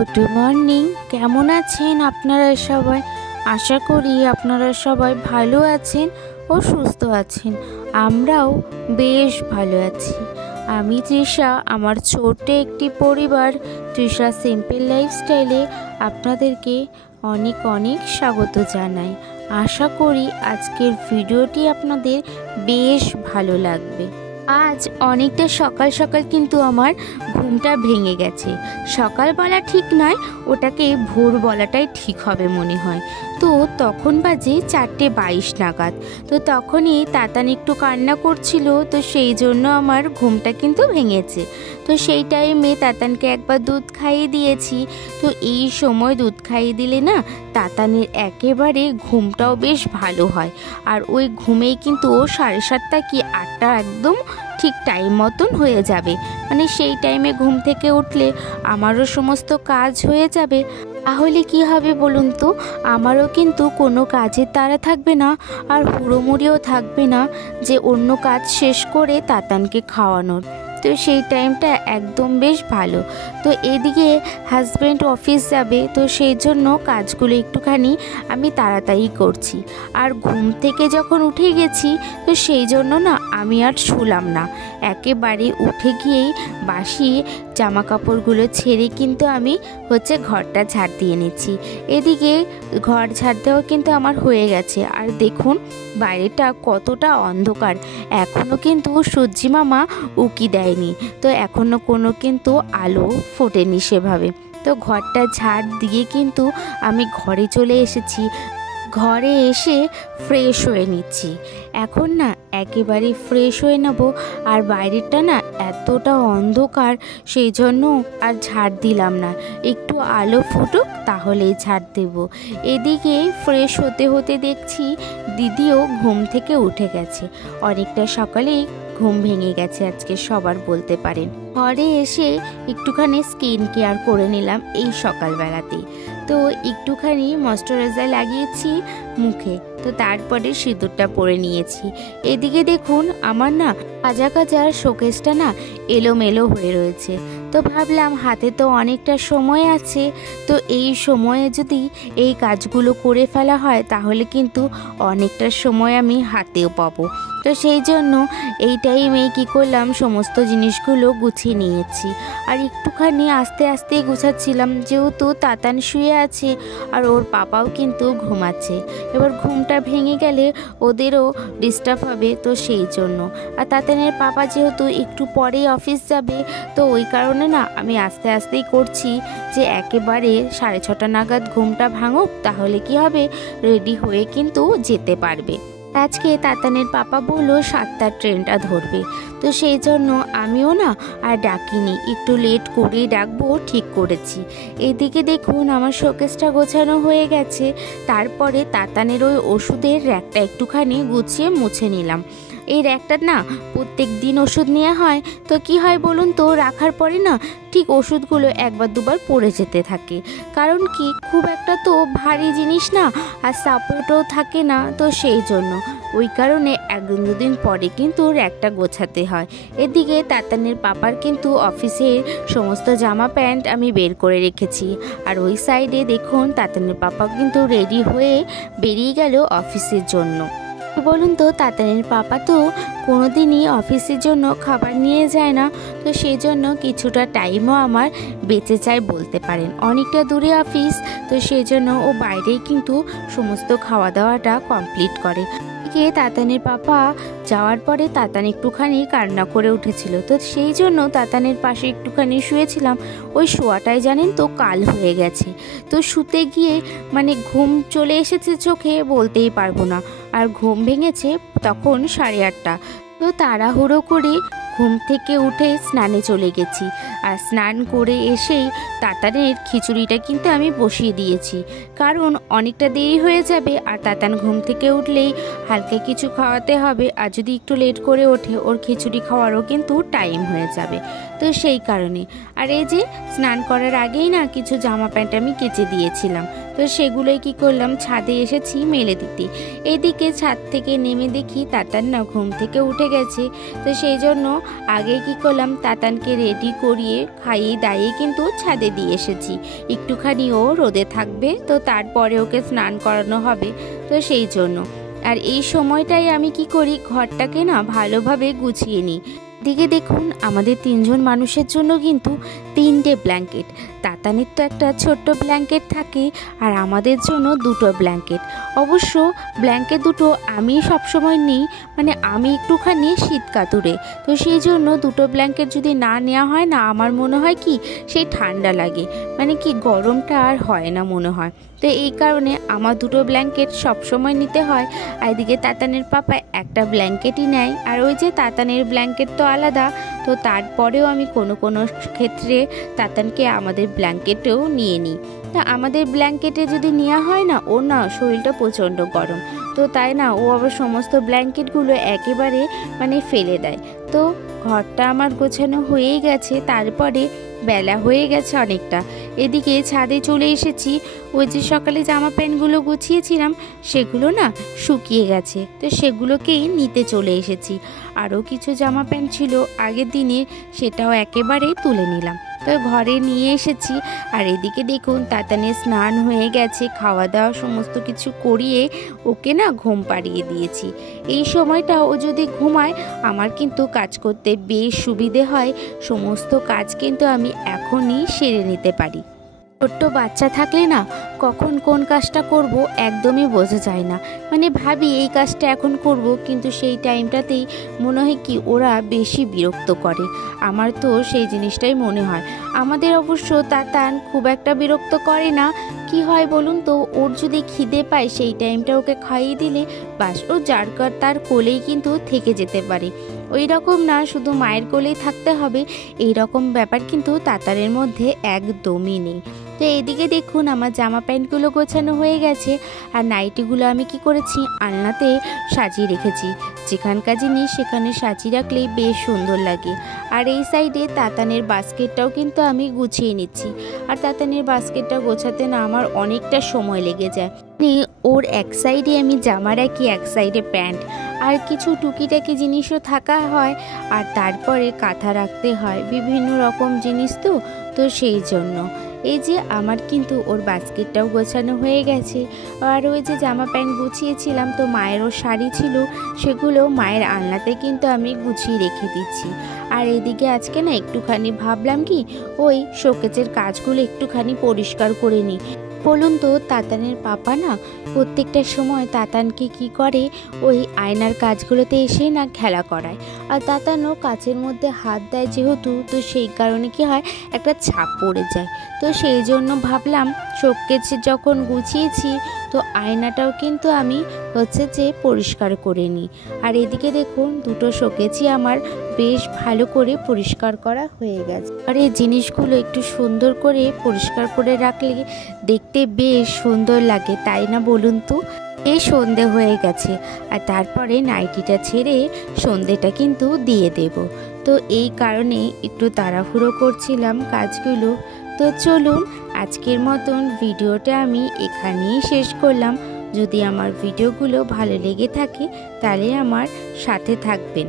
Good morning. কেমন আছেন আপনারা সবাই? আশা করি আপনারা সবাই ভালো আছেন ও সুস্থ আছেন। আমরাও বেশ ভালো আছি। আমি তৃষা, আমার ছোট্ট একটি পরিবার তৃষা সিম্পল লাইফস্টাইলে আপনাদেরকে অনেক অনেক স্বাগত জানাই। আশা করি আজকের ভিডিওটি আপনাদের বেশ ভালো লাগবে। আজ অনেকটা সকাল সকাল কিন্তু আমার ঘুমটা ভেঙে গেছে। সকাল বলা ঠিক নয়, ওটাকে ভোর বলাটাই ঠিক হবে মনে হয়। তো তখন বাজে 4:22 নাগাদ। তো তখনই তাতান একটু কান্না করছিল, তো সেই জন্য আমার ঘুমটা কিন্তু ভেঙেছে। তো সেই টাইমে তাতানকে একবার দুধ খাইয়ে দিয়েছি। তো এই সময় দুধ খাইয়ে দিলে না তাতানের একেবারে ঘুমটাও বেশ ভালো হয়। আর ওই ঘুমেই কিন্তু ও 7:30 কি 8টা একদম ঠিক টাইম মতন হয়ে যাবে। মানে সেই টাইমে ঘুম থেকে উঠলে আমারও সমস্ত কাজ হয়ে যাবে। তাহলে কি হবে বলুন তো, আমারও কিন্তু কোনো কাজের তাড়া থাকবে না, আর হুড়োমুড়িও থাকবে না যে অন্য কাজ শেষ করে তাতানকে খাওয়ানোর। তো সেই টাইমটা একদম বেশ ভালো। তো এদিকে হাজব্যান্ড অফিস যাবে, তো সেই জন্য কাজগুলো একটুখানি আমি তাড়াতাড়ি করছি। আর ঘুম থেকে যখন উঠে গেছি, তো সেই জন্য না আমি আর শুলাম না, একেবারে উঠে গিয়েই বাসি জামা কাপড়গুলো ছেড়ে কিন্তু আমি ঘরটা ঝাড় দিয়ে নিচ্ছি। এদিকে ঘর ঝাড় দেওয়া কিন্তু আমার হয়ে গেছে। আর দেখুন বাইরেটা কতটা অন্ধকার, এখনও কিন্তু সূর্যি মামা উকি দেয়নি, তো এখনও কোনো কিন্তু আলো ফোটেনি সেভাবে। তো ঘরটা ঝাড় দিয়ে কিন্তু আমি ঘরে চলে এসেছি। ঘরে এসে ফ্রেশ হয়ে নিচ্ছি। এখন না একেবারে ফ্রেশ হয়ে নেব। আর বাইরেটা না এতটা অন্ধকার, সেই জন্য আর ঝাড় দিলাম না, একটু আলো ফুটুক তাহলেই ঝাড় দেব। এদিকে ফ্রেশ হতে হতে দেখছি দিদিও ঘুম থেকে উঠে গেছে। অনেকটা সকালেই ঘুম ভেঙে গেছে আজকে সবার বলতে পারেন। ঘরে এসে একটুখানি স্কিন কেয়ার করে নিলাম এই সকালবেলাতেই। তো একটুখানি ময়শ্চারাইজার লাগিয়েছি মুখে, তো তারপরে সিঁদুরটা পরে নিয়েছি। এদিকে দেখুন আমার না কাজা কাজা শোকেসটা না এলোমেলো হয়ে রয়েছে। তো ভাবলাম হাতে তো অনেকটা সময় আছে, তো এই সময়ে যদি এই কাজগুলো করে ফেলা হয় তাহলে কিন্তু অনেকটা সময় আমি হাতেও পাবো। তো সেই জন্য এই টাইমে কী করলাম, সমস্ত জিনিসগুলো গুছিয়ে নিয়েছি। আর একটুখানি আস্তে আস্তে গুছাচ্ছিলাম, যেহেতু তাতান শুয়ে আছে আর ওর পাপাও কিন্তু ঘুমাচ্ছে। এবার ঘুমটা ভেঙে গেলে ওদেরও ডিস্টার্ব হবে, তো সেই জন্য। আর তাতানের পাপা যেহেতু একটু পরেই অফিস যাবে, তো ওই কারণে না আমি আস্তে আস্তেই করছি যে একেবারে 6:30 নাগাদ ঘুমটা ভাঙুক, তাহলে কি হবে রেডি হয়ে কিন্তু যেতে পারবে। আজকে তাতানের পাপা বললো 7টার ট্রেনটা ধরবে, তো সেই জন্য আমিও না আর ডাকিনি, একটু লেট করেই ডাকবো ঠিক করেছি। এদিকে দেখুন আমার শোকেসটা গোছানো হয়ে গেছে। তারপরে তাতানের ওই ওষুধের র্যাকটা একটুখানি গুছিয়ে মুছে নিলাম। এই র্যাকটা না প্রত্যেক দিন ওষুধ নেওয়া হয়, তো কি হয় বলুন তো, রাখার পরে না ঠিক ওষুধগুলো একবার দুবার পড়ে যেতে থাকে। কারণ কি খুব একটা তো ভারী জিনিস না, আর সাপোর্টও থাকে না, তো সেই জন্য ওই কারণে 1-2 দিন পরে কিন্তু র্যাকটা গোছাতে হয়। এদিকে তাতানের পাপার কিন্তু অফিসের সমস্ত জামা প্যান্ট আমি বের করে রেখেছি। আর ওই সাইডে দেখুন তাতানের পাপা কিন্তু রেডি হয়ে বেরিয়ে গেল অফিসের জন্য। বলুন তো, তাতানের পাপা তো কোনোদিনই অফিসের জন্য খাবার নিয়ে যায় না, তো সেই জন্য কিছুটা টাইমও আমার বেঁচে যায় বলতে পারেন। অনেকটা দূরে অফিস, তো সেই জন্য ও বাইরেই কিন্তু সমস্ত খাওয়া দাওয়াটা কমপ্লিট করে। তাতানের পাপা যাওয়ার পরে তাতান একটুখানি কান্না করে উঠেছিল, তো সেই জন্য তাতানের পাশে একটুখানি শুয়েছিলাম। ওই শোয়াটাই জানেন তো কাল হয়ে গেছে। তো শুতে গিয়ে মানে ঘুম চলে এসেছে চোখে বলতেই পারবো না। আর ঘুম ভেঙেছে তখন 8:30। তো তাড়াহুড়ো করে ঘুম থেকে উঠে স্নানে চলে গেছি। আর স্নান করে এসেই তাতানের খিচুড়িটা কিন্তু আমি বসিয়ে দিয়েছি, কারণ অনেকটা দেরি হয়ে যাবে। আর তাতান ঘুম থেকে উঠলেই হালকা কিছু খাওয়াতে হবে, আর যদি একটু লেট করে ওঠে ওর খিচুড়ি খাওয়ারও কিন্তু টাইম হয়ে যাবে, তো সেই কারণে। আর এই যে স্নান করার আগেই না কিছু জামা প্যান্ট আমি কেচে দিয়েছিলাম, তো সেগুলোই কি করলাম ছাদে এসেছি মেলে দিতে। এদিকে ছাদ থেকে নেমে দেখি তাতান না ঘুম থেকে উঠে গেছে, তো সেই জন্য আগে কি করলাম তাতানকে রেডি করিয়ে খাইয়ে দাইয়ে কিন্তু ছাদে দিয়ে এসেছি, একটুখানি ও রোদে থাকবে, তো তারপরে ওকে স্নান করানো হবে, তো সেই জন্য। আর এই সময়টাই আমি কি করি, ঘরটাকে না ভালোভাবে গুছিয়ে নিই। দিকে দেখুন, আমাদের 3জন মানুষের জন্য কিন্তু 3টে ব্ল্যাঙ্কেট। তাতানের তো একটা ছোট্ট ব্ল্যাঙ্কেট থাকে, আর আমাদের জন্য 2টো ব্ল্যাঙ্কেট। অবশ্য ব্ল্যাঙ্কেট দুটো আমি সবসময় নিই, মানে আমি একটুখানি শীত কাতুরে, তো সেই জন্য 2টো ব্ল্যাঙ্কেট যদি না নেওয়া হয় না, আমার মনে হয় কি সেই ঠান্ডা লাগে, মানে কি গরমটা আর হয় না মনে হয়। তো এই কারণে আমার 2টো ব্ল্যাঙ্কেট সবসময় নিতে হয়। আর এদিকে তাতানের পাপা একটা ব্ল্যাঙ্কেটই নেয়, আর ওই যে তাতানের ব্ল্যাঙ্কেট তো আলাদা, তো তারপরেও আমি কোনো কোনো ক্ষেত্রে তাতানকে আমাদের ব্ল্যাঙ্কেটেও নিয়ে নিই। তা আমাদের ব্ল্যাঙ্কেটে যদি নেওয়া হয় না, ওর না শরীরটা প্রচণ্ড গরম, তো তাই না ও আবার সমস্ত ব্ল্যাঙ্কেটগুলো একেবারে মানে ফেলে দেয়। তো ঘরটা আমার গোছানো হয়েই গেছে, তারপরে বেলা হয়ে গেছে অনেকটা। এদিকে ছাদে চলে এসেছি, ওই যে সকালে জামা প্যান্টগুলো গুছিয়েছিলাম সেগুলো না শুকিয়ে গেছে, তো সেগুলোকেই নিতে চলে এসেছি। আরও কিছু জামা প্যান্ট ছিল আগের দিনে, সেটাও একেবারেই তুলে নিলাম, তো ঘরে নিয়ে এসেছি। আর এদিকে দেখুন, তাতানের স্নান হয়ে গেছে, খাওয়া দাওয়া সমস্ত কিছু করিয়ে ওকে না ঘুম পাড়িয়ে দিয়েছি। এই সময়টা ও যদি ঘুমায় আমার কিন্তু কাজ করতে বেশ সুবিধে হয়, সমস্ত কাজ কিন্তু আমি এখনই সেরে নিতে পারি। ছোট্ট বাচ্চা থাকলে না কখন কোন কাজটা করব একদমই বোঝা যায় না, মানে ভাবি এই কাজটা এখন করব, কিন্তু সেই টাইমটাতেই মনে হয় কি ওরা বেশি বিরক্ত করে। আমার তো সেই জিনিসটাই মনে হয়। আমাদের অবশ্য তাতান খুব একটা বিরক্ত করে না, কি হয় বলুন তো, ওর যদি খিদে পায় সেই টাইমটা ওকে খাইয়ে দিলে বাস, ও যার তার কোলেই কিন্তু থেকে যেতে পারে। ওই রকম না শুধু মায়ের কোলেই থাকতে হবে, এই রকম ব্যাপার কিন্তু তাতারের মধ্যে একদমই নেই। তো এদিকে দেখুন, আমার জামা প্যান্টগুলো গোছানো হয়ে গেছে, আর নাইটিগুলো আমি কি করেছি আলনাতে সাজিয়ে রেখেছি। যেখানকার জিনিস সেখানে সাজিয়ে রাখলেই বেশ সুন্দর লাগে। আর এই সাইডে তাতানের বাস্কেটটাও কিন্তু আমি গুছিয়ে নিচ্ছি, আর তাতানের বাস্কেটটা গোছাতে না আমার অনেকটা সময় লেগে যায়। ওর এক সাইডে আমি জামা রাখি, এক সাইডে প্যান্ট, আর কিছু টুকিটাকি জিনিসও থাকা হয়, আর তারপরে কাঁথা রাখতে হয়, বিভিন্ন রকম জিনিস তো সেই জন্য। এই যে আমার কিন্তু ওর বাস্কেটটাও গোছানো হয়ে গেছে, আর ওই যে জামা প্যান্ট গুছিয়েছিলাম, তো মায়েরও শাড়ি ছিল, সেগুলো মায়ের আলনাতে কিন্তু আমি গুছিয়ে রেখে দিচ্ছি। আর এদিকে আজকে না একটুখানি ভাবলাম কি ওই শোকেজের কাজগুলো একটুখানি পরিষ্কার করে নিই। বলুন তো, তাতানের পাপা না প্রত্যেকটা সময় তাতানকে কি করে, ওই আয়নার কাজগুলোতে এসেই না খেলা করায়, আর তাতানও কাচের মধ্যে হাত দেয় যেহেতু, তো সেই কারণে কি হয় একটা ছাপ পড়ে যায়। তো সেই জন্য ভাবলাম শোকেজ যখন গুছিয়েছি, তো আয়নাটাও কিন্তু আমি যে পরিষ্কার করে নিই। আর এদিকে দেখুন, 2টো শোকেজই আমার বেশ ভালো করে পরিষ্কার করা হয়ে গেছে। আর এই জিনিসগুলো একটু সুন্দর করে পরিষ্কার করে রাখলে দেখতে বেশ সুন্দর লাগে, তাই না বলুন তো? এই সন্ধে হয়ে গেছে, আর তারপরে নাইটিটা ছেড়ে সন্ধেটা কিন্তু দিয়ে দেব, তো এই কারণে একটু তাড়াহুড়ো করছিলাম কাজগুলো। তো চলুন, আজকের মতন ভিডিওটা আমি এখানেই শেষ করলাম। যদি আমার ভিডিওগুলো ভালো লেগে থাকে তাহলে আমার সাথে থাকবেন।